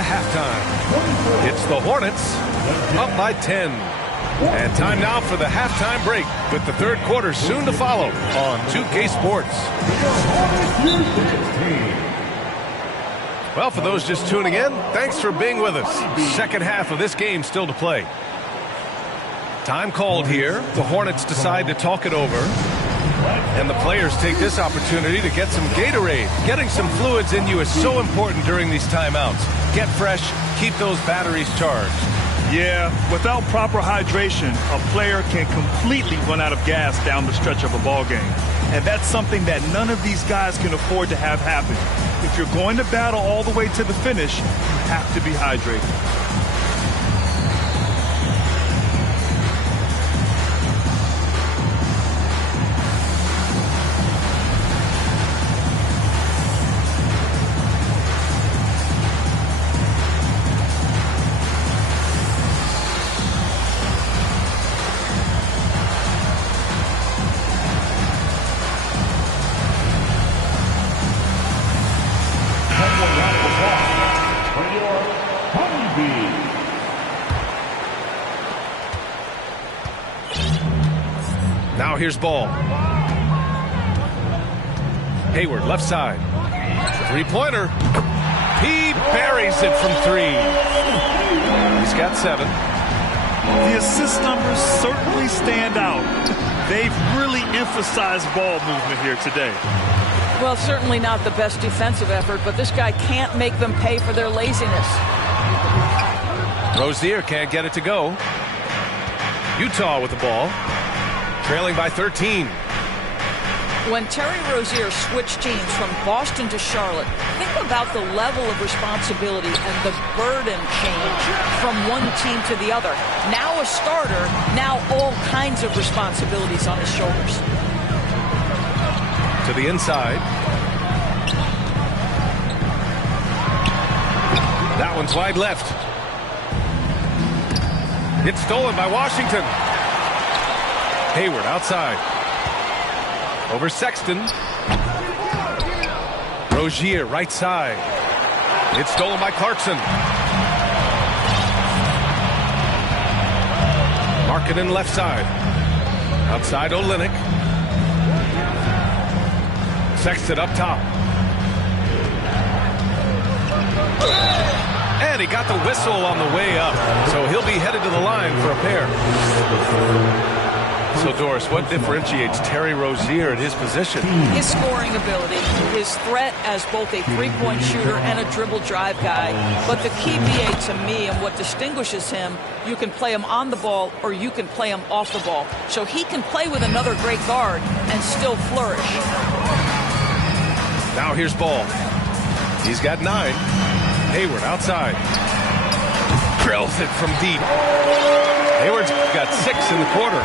halftime. It's the Hornets up by 10. And time now for the halftime break with the third quarter soon to follow on 2K Sports. Well, for those just tuning in, thanks for being with us. Second half of this game still to play. Time called here. The Hornets decide to talk it over. And the players take this opportunity to get some Gatorade. Getting some fluids in you is so important during these timeouts. Get fresh, keep those batteries charged. Yeah, without proper hydration, a player can completely run out of gas down the stretch of a ball game. And that's something that none of these guys can afford to have happen. If you're going to battle all the way to the finish, you have to be hydrated. Now here's ball. Hayward, left side. Three-pointer. He buries it from three. He's got 7. The assist numbers certainly stand out. They've really emphasized ball movement here today. Well, certainly not the best defensive effort, but this guy can't make them pay for their laziness. Rozier can't get it to go. Utah with the ball. Trailing by 13. When Terry Rozier switched teams from Boston to Charlotte, think about the level of responsibility and the burden change from one team to the other. Now a starter, now all kinds of responsibilities on his shoulders. To the inside. That one's wide left. It's stolen by Washington. Hayward outside. Over Sexton. Rozier right side. It's stolen by Clarkson. Markkanen left side. Outside Olynyk. Sexton up top. And he got the whistle on the way up. So he'll be headed to the line for a pair. So, Doris, what differentiates Terry Rozier at his position? His scoring ability, his threat as both a three-point shooter and a dribble drive guy. But the key, BA, to me, and what distinguishes him, you can play him on the ball or you can play him off the ball. So he can play with another great guard and still flourish. Now here's ball. He's got 9. Hayward outside. Drills it from deep. Hayward's got 6 in the quarter.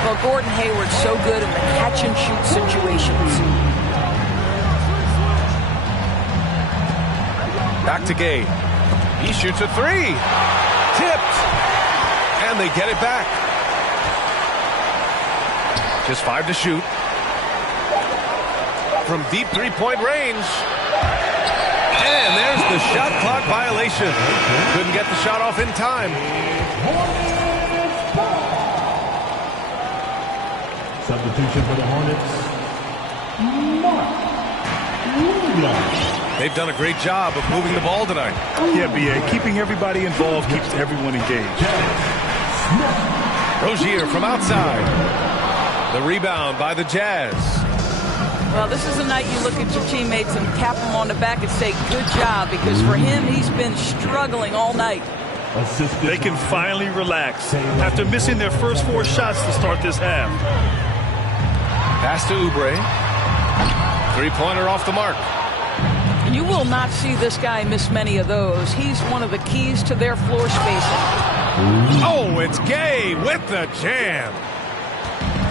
Well, Gordon Hayward's so good in the catch-and-shoot situations. Back to Gay. He shoots a 3. Tipped. And they get it back. Just 5 to shoot. From deep three-point range. And there's the shot clock violation. Couldn't get the shot off in time. Substitution for the Hornets, Mark Williams. They've done a great job of moving the ball tonight. Yeah, B.A. Keeping everybody involved keeps everyone engaged. Rozier from outside. The rebound by the Jazz. Well, this is a night you look at your teammates and tap them on the back and say, good job, because for him, he's been struggling all night. They can finally relax after missing their first 4 shots to start this half. Pass to Oubre. Three-pointer off the mark. You will not see this guy miss many of those. He's one of the keys to their floor spacing. Oh, it's Gay with the jam.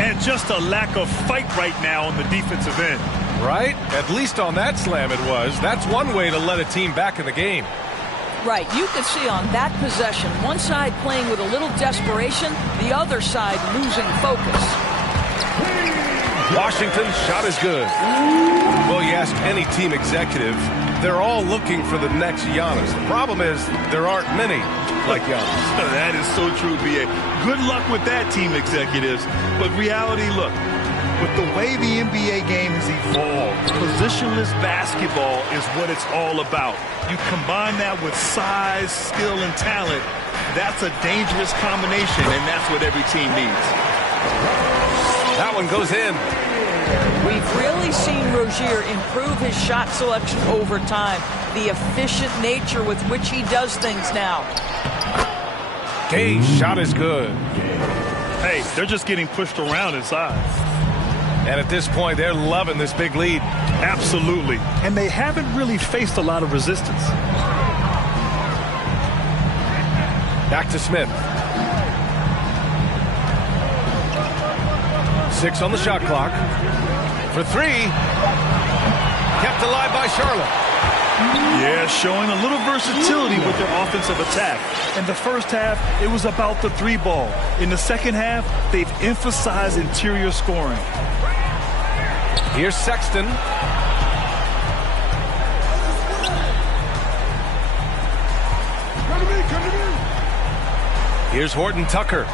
And just a lack of fight right now on the defensive end. Right? At least on that slam it was. That's one way to let a team back in the game. Right. You could see on that possession, one side playing with a little desperation, the other side losing focus. Washington's shot is good. Well, you ask any team executive, they're all looking for the next Giannis. The problem is there aren't many like Giannis. That is so true, B.A. Good luck with that, team executives. But reality, look, with the way the NBA game has evolved, positionless basketball is what it's all about. You combine that with size, skill, and talent, that's a dangerous combination, and that's what every team needs. That one goes in. We've really seen Rozier improve his shot selection over time. The efficient nature with which he does things now. Gay's shot is good. Hey, they're just getting pushed around inside. And at this point, they're loving this big lead. Absolutely. And they haven't really faced a lot of resistance. Back to Smith. 6 on the shot clock. For 3. Kept alive by Charlotte. Yeah, showing a little versatility with their offensive attack. In the first half, it was about the 3 ball. In the second half, they've emphasized interior scoring. Here's Sexton. Here's Horton Tucker.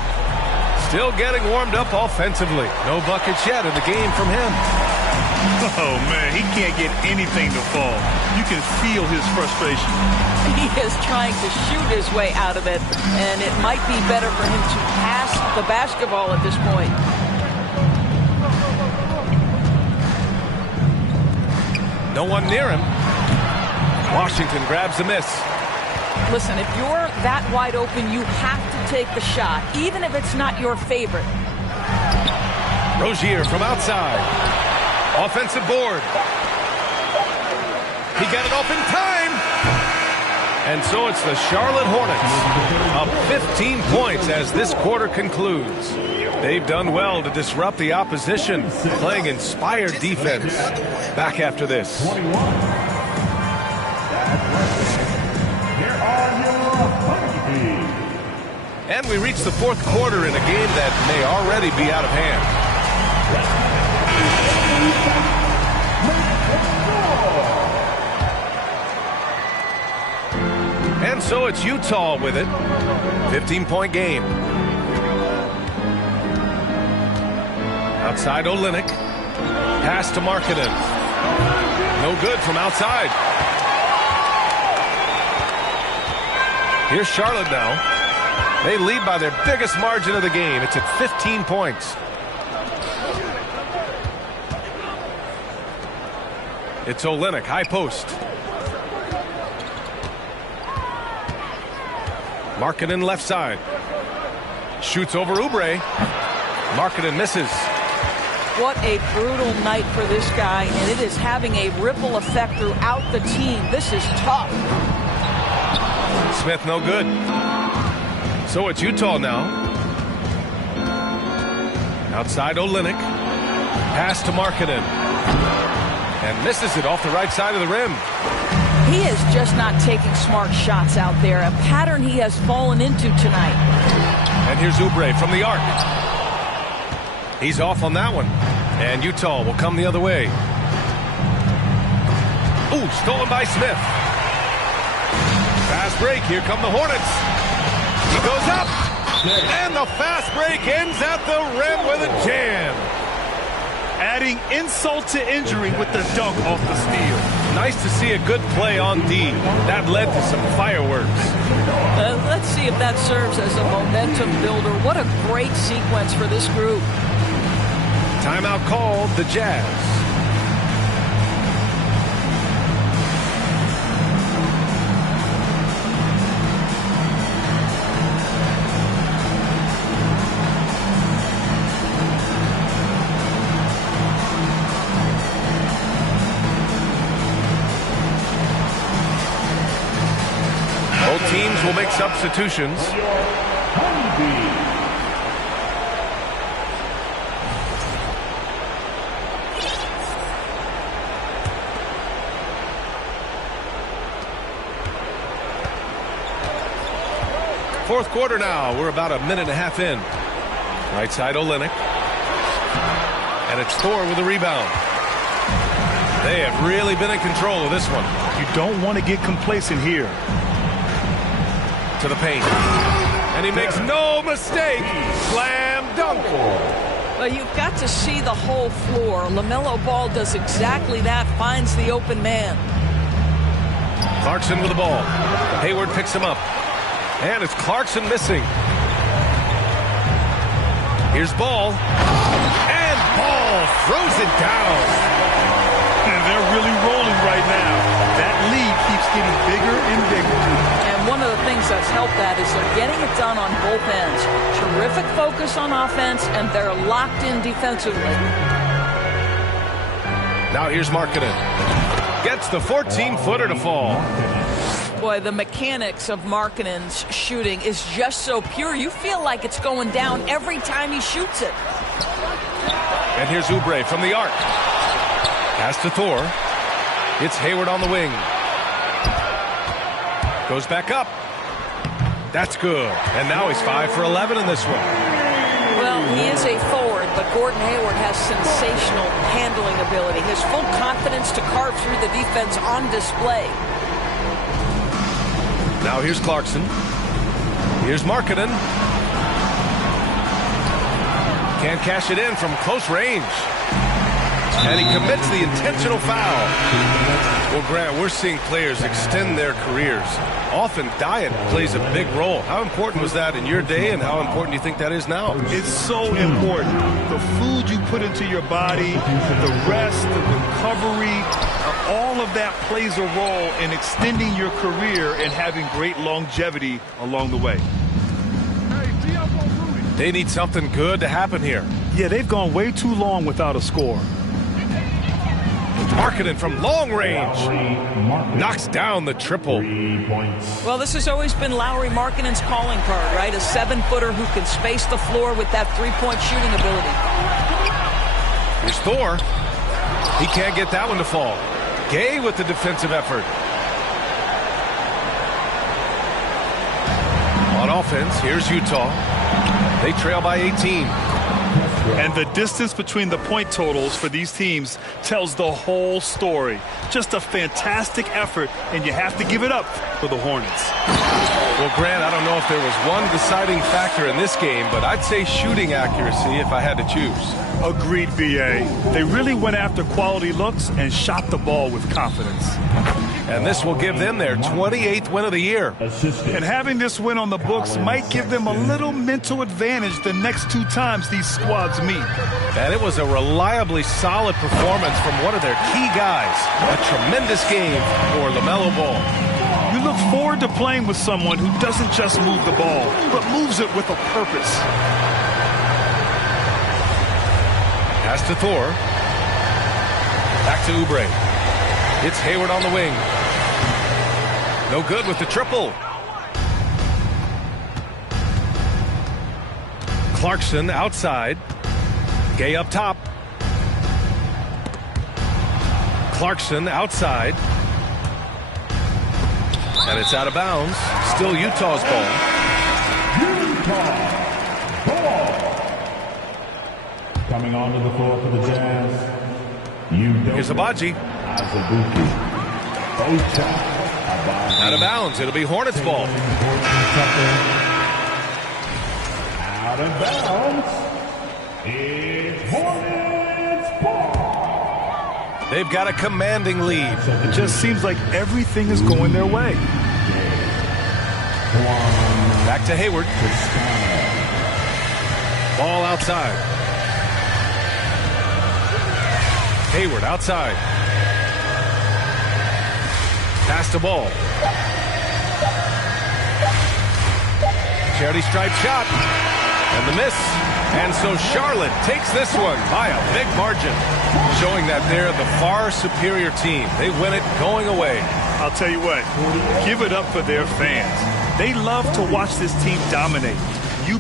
Still getting warmed up offensively. No buckets yet in the game from him. Oh, man, he can't get anything to fall. You can feel his frustration. He is trying to shoot his way out of it, and it might be better for him to pass the basketball at this point. No one near him. Washington grabs the miss. Listen, if you're that wide open, you have to take the shot, even if it's not your favorite. Rozier from outside. Offensive board. He got it off in time. And so it's the Charlotte Hornets up 15 points as this quarter concludes. They've done well to disrupt the opposition, playing inspired defense. Back after this. And we reach the fourth quarter in a game that may already be out of hand. And so it's Utah with it. 15-point game. Outside Olynyk. Pass to Markkanen. No good from outside. Here's Charlotte now. They lead by their biggest margin of the game. It's at 15 points. It's Olynyk, high post. Markkanen left side. Shoots over Oubre. Markkanen misses. What a brutal night for this guy, and it is having a ripple effect throughout the team. This is tough. Smith no good. So it's Utah now. Outside Olynyk. Pass to Markkanen. And misses it off the right side of the rim. He is just not taking smart shots out there, a pattern he has fallen into tonight. And here's Oubre from the arc. He's off on that one. And Utah will come the other way. Ooh, stolen by Smith. Fast break. Here come the Hornets. He goes up. And the fast break ends at the rim with a jam. Adding insult to injury with the dunk off the steal. Nice to see a good play on D. That led to some fireworks. Let's see if that serves as a momentum builder. What a great sequence for this group. Timeout called, the Jazz. Both teams will make substitutions. Fourth quarter now. We're about a minute and a half in. Right side Olynyk. And it's Thor with a rebound. They have really been in control of this one. You don't want to get complacent here. To the paint. And he makes no mistake. Slam dunk. Well, you've got to see the whole floor. LaMelo Ball does exactly that, finds the open man. Clarkson with the ball. Hayward picks him up. And it's Clarkson missing. Here's Ball. And Ball throws it down. And they're really rolling right now. That lead keeps getting bigger and bigger. And one of the things that's helped that is they're getting it done on both ends. Terrific focus on offense, and they're locked in defensively. Now here's Markkanen. Gets the 14-footer to fall. Boy, the mechanics of Markkanen's shooting is just so pure. You feel like it's going down every time he shoots it. And here's Oubre from the arc. Pass to Thor. It's Hayward on the wing. Goes back up. That's good. And now he's 5 for 11 in this one. Well, he is a forward, but Gordon Hayward has sensational handling ability. His full confidence to carve through the defense on display. Now here's Clarkson. Here's Markkanen. Can't cash it in from close range. And he commits the intentional foul. Well, Grant, we're seeing players extend their careers. Often diet plays a big role. How important was that in your day, and how important do you think that is now? It's so important. The food you put into your body, the rest, the recovery, all of that plays a role in extending your career and having great longevity along the way. They need something good to happen here. Yeah, they've gone way too long without a score. Markkanen from long range knocks down the triple. Well, this has always been Lauri Markkanen's calling card, right? A 7-footer who can space the floor with that three-point shooting ability. Here's Thor. He can't get that one to fall. Gay with the defensive effort. On offense, here's Utah. They trail by 18. And the distance between the point totals for these teams tells the whole story. Just a fantastic effort, and you have to give it up for the Hornets. Well, Grant, I don't know if there was one deciding factor in this game, but I'd say shooting accuracy if I had to choose. Agreed, B.A. They really went after quality looks and shot the ball with confidence. And this will give them their 28th win of the year. And having this win on the books might give them a little mental advantage the next 2 times these squads meet. And it was a reliably solid performance from one of their key guys. A tremendous game for LaMelo Ball. You look forward to playing with someone who doesn't just move the ball, but moves it with a purpose. Pass to Thor. Back to Oubre. It's Hayward on the wing. No good with the triple. Clarkson outside. Gay up top. Clarkson outside. And it's out of bounds. Still Utah's ball. Utah ball. Coming onto the floor for the Jazz. Here's Abaji. Out of bounds. It'll be Hornets ball. Out of bounds. It's Hornets ball. They've got a commanding lead. It just seems like everything is going their way. Back to Hayward. Ball outside. Hayward outside. Pass the ball. Charity stripe shot. And the miss. And so Charlotte takes this one by a big margin, showing that they're the far superior team. They win it going away. I'll tell you what, give it up for their fans. They love to watch this team dominate. You